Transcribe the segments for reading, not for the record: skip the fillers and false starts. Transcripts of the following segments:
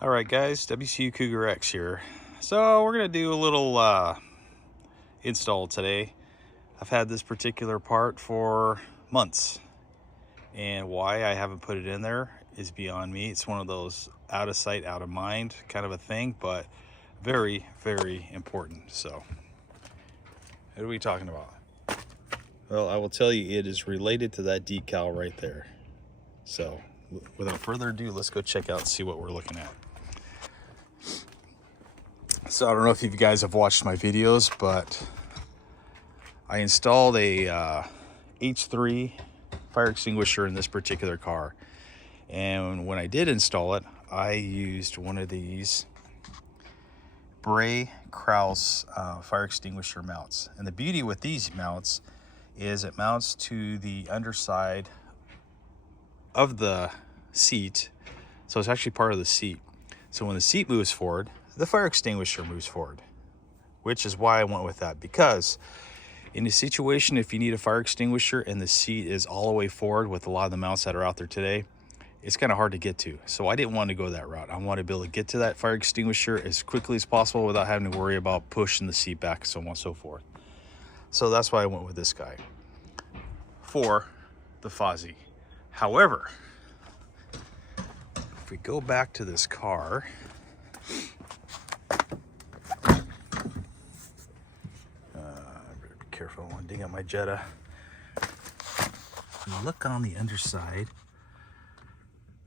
All right, guys, WCU Cougar X here. So we're gonna do a little install today. I've had this particular part for months, and why I haven't put it in there is beyond me. It's one of those out of sight, out of mind kind of a thing, but very, very important. So, what are we talking about? Well, I will tell you, it is related to that decal right there. So, without further ado, let's go check out and see what we're looking at. So I don't know if you guys have watched my videos, but I installed a H3 fire extinguisher in this particular car. And when I did install it, I used one of these Bray Kraus fire extinguisher mounts. And the beauty with these mounts is it mounts to the underside of the seat. So it's actually part of the seat. So when the seat moves forward, the fire extinguisher moves forward, which is why I went with that, because in a situation, if you need a fire extinguisher and the seat is all the way forward with a lot of the mounts that are out there today, it's kind of hard to get to. So I didn't want to go that route. I want to be able to get to that fire extinguisher as quickly as possible without having to worry about pushing the seat back, so on and so forth. So that's why I went with this guy for the Fozzie. However, if we go back to this car, careful, I don't want to dig up my Jetta. If you look on the underside,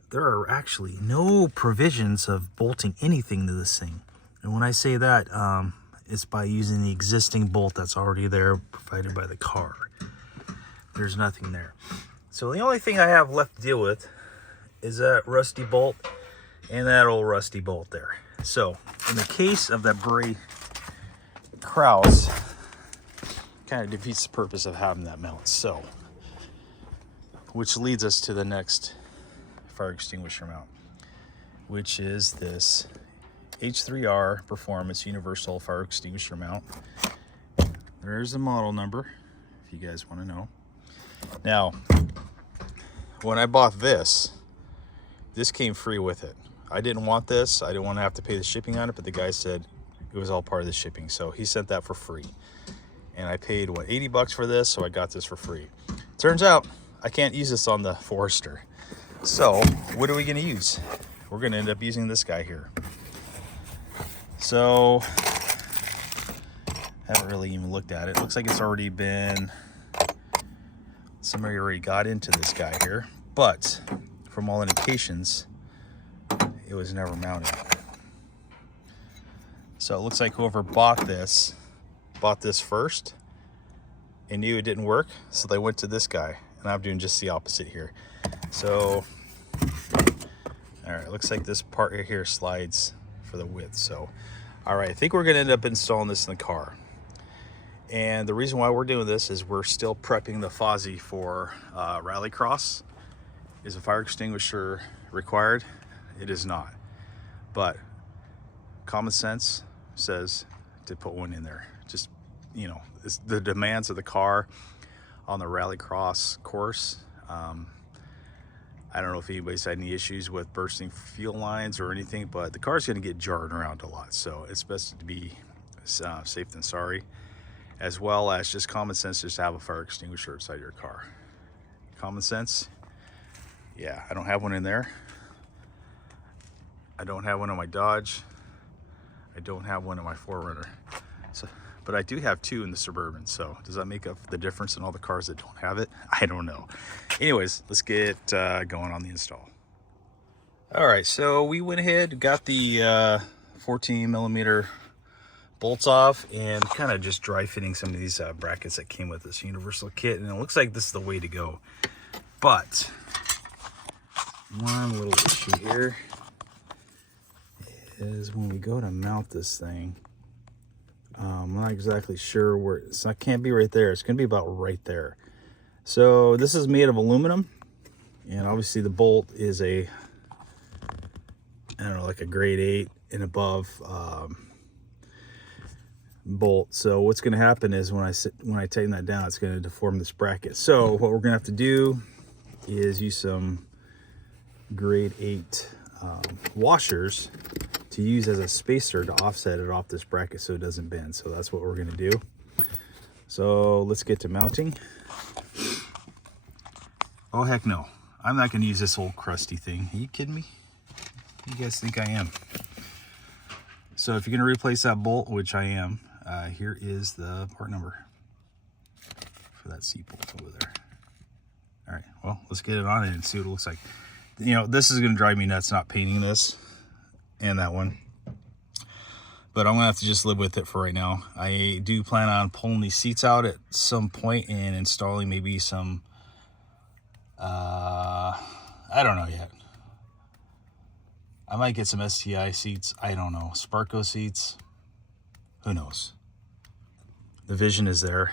there are actually no provisions of bolting anything to this thing. And when I say that, it's by using the existing bolt that's already there provided by the car. There's nothing there. So the only thing I have left to deal with is that rusty bolt and that old rusty bolt there. So in the case of that Bray Kraus, kind of defeats the purpose of having that mount. So, which leads us to the next fire extinguisher mount, which is this H3R Performance Universal Fire Extinguisher mount. There's the model number, if you guys want to know. Now, when I bought this came free with it. I didn't want this. I didn't want to have to pay the shipping on it, but the guy said it was all part of the shipping, so he sent that for free. And I paid, what, 80 bucks for this, so I got this for free. Turns out I can't use this on the Forester. So what are we going to use? We're going to end up using this guy here. So haven't really even looked at it. Looks like it's already been, somebody already got into this guy here, but from all indications, it was never mounted. So it looks like whoever bought this first and knew it didn't work, so they went to this guy, and I'm doing just the opposite here. So all right, looks like this part right here slides for the width. So all right, I think we're gonna end up installing this in the car. And the reason why we're doing this is we're still prepping the Fozzie for Rallycross. Is a fire extinguisher required? It is not, but common sense says to put one in there. Just, you know, it's the demands of the car on the Rallycross course. I don't know if anybody's had any issues with bursting fuel lines or anything, but the car's going to get jarred around a lot, so it's best to be safe than sorry, as well as just common sense, just to have a fire extinguisher inside your car. Common sense. Yeah, I don't have one in there. I don't have one on my Dodge. I don't have one in my 4Runner. So, but I do have two in the Suburban. So does that make up the difference in all the cars that don't have it? I don't know. Anyways, let's get going on the install. All right, so we went ahead, got the 14 millimeter bolts off, and kind of just dry fitting some of these brackets that came with this universal kit. And it looks like this is the way to go. But one little issue here is when we go to mount this thing, I'm not exactly sure where it's. I can't be right there. It's going to be about right there. So this is made of aluminum, and obviously the bolt is a, I don't know, like a grade 8 and above bolt. So what's going to happen is when I tighten that down, it's going to deform this bracket. So what we're going to have to do is use some grade 8 washers to use as a spacer to offset it off this bracket so it doesn't bend. So that's what we're going to do. So let's get to mounting. Oh heck no, I'm not going to use this old crusty thing. Are you kidding me? You guys think I am? So if you're going to replace that bolt, which I am, here is the part number for that seat bolt over there. All right, well, let's get it on it and see what it looks like. You know, this is going to drive me nuts not painting this and that one, but I'm going to have to just live with it for right now. I do plan on pulling these seats out at some point and installing maybe some, I don't know yet. I might get some STI seats. I don't know. Sparco seats. Who knows? The vision is there,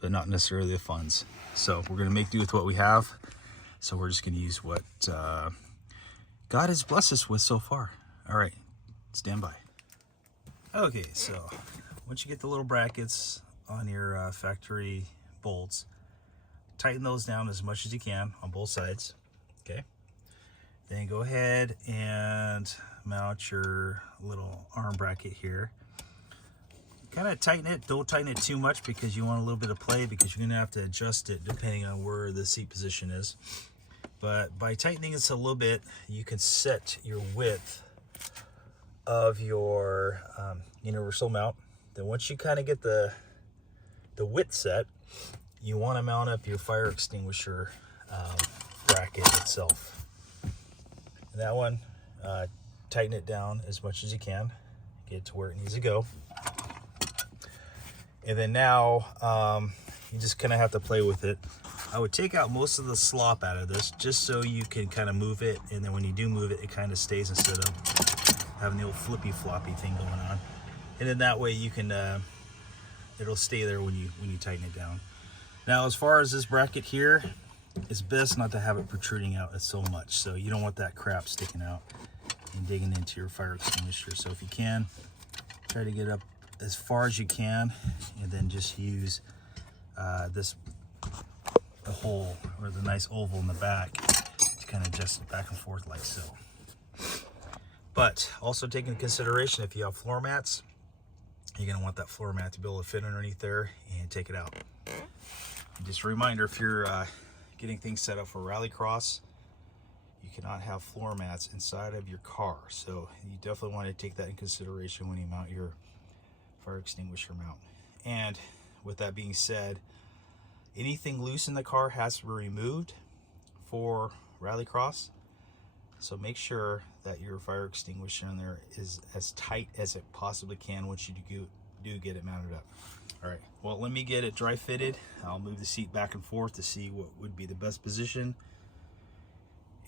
but not necessarily the funds. So we're going to make do with what we have. So we're just going to use what God has blessed us with so far. All right, stand by. Okay, so once you get the little brackets on your factory bolts, tighten those down as much as you can on both sides. Okay. Then go ahead and mount your little arm bracket here. Kind of tighten it. Don't tighten it too much because you want a little bit of play, because you're going to have to adjust it depending on where the seat position is. But by tightening this a little bit, you can set your width of your universal mount. Then once you kind of get the width set, you want to mount up your fire extinguisher bracket itself. And that one, tighten it down as much as you can, get it to where it needs to go. And then now you just kind of have to play with it. I would take out most of the slop out of this just so you can kind of move it, and then when you do move it, it kind of stays instead of having the old flippy floppy thing going on. And then that way you can it'll stay there when you tighten it down. Now as far as this bracket here, it's best not to have it protruding out so much, so you don't want that crap sticking out and digging into your fire extinguisher. So if you can, try to get up as far as you can, and then just use the hole or the nice oval in the back to kind of adjust it back and forth like so. But also take into consideration, if you have floor mats, you're going to want that floor mat to be able to fit underneath there and take it out. Just a reminder, if you're getting things set up for rallycross, you cannot have floor mats inside of your car, so you definitely want to take that in consideration when you mount your fire extinguisher mount. And with that being said, anything loose in the car has to be removed for rallycross, so make sure that your fire extinguisher in there is as tight as it possibly can once you do get it mounted up. All right, well, let me get it dry fitted. I'll move the seat back and forth to see what would be the best position,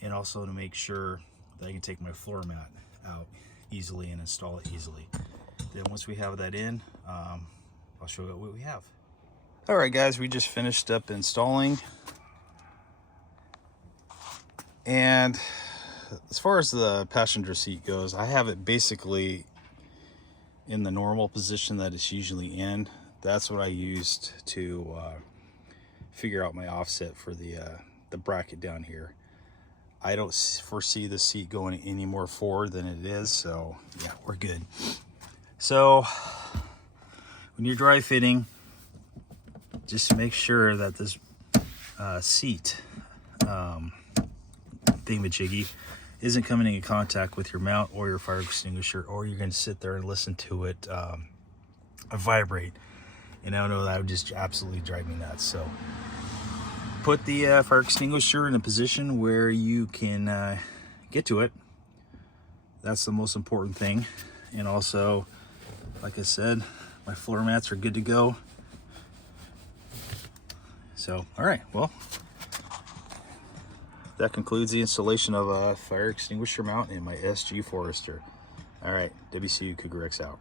and also to make sure that I can take my floor mat out easily and install it easily. Then once we have that in, I'll show you what we have. All right, guys, we just finished up installing. And as far as the passenger seat goes, I have it basically in the normal position that it's usually in. That's what I used to figure out my offset for the bracket down here. I don't foresee the seat going any more forward than it is, so yeah, we're good. So when you're dry fitting, just make sure that this seat thingamajiggy isn't coming in contact with your mount or your fire extinguisher, or you're going to sit there and listen to it vibrate. And I know that would just absolutely drive me nuts. So put the fire extinguisher in a position where you can get to it. That's the most important thing. And also, like I said, my floor mats are good to go. So, all right, well, that concludes the installation of a fire extinguisher mount in my SG Forester. All right, WCU Cougar X out.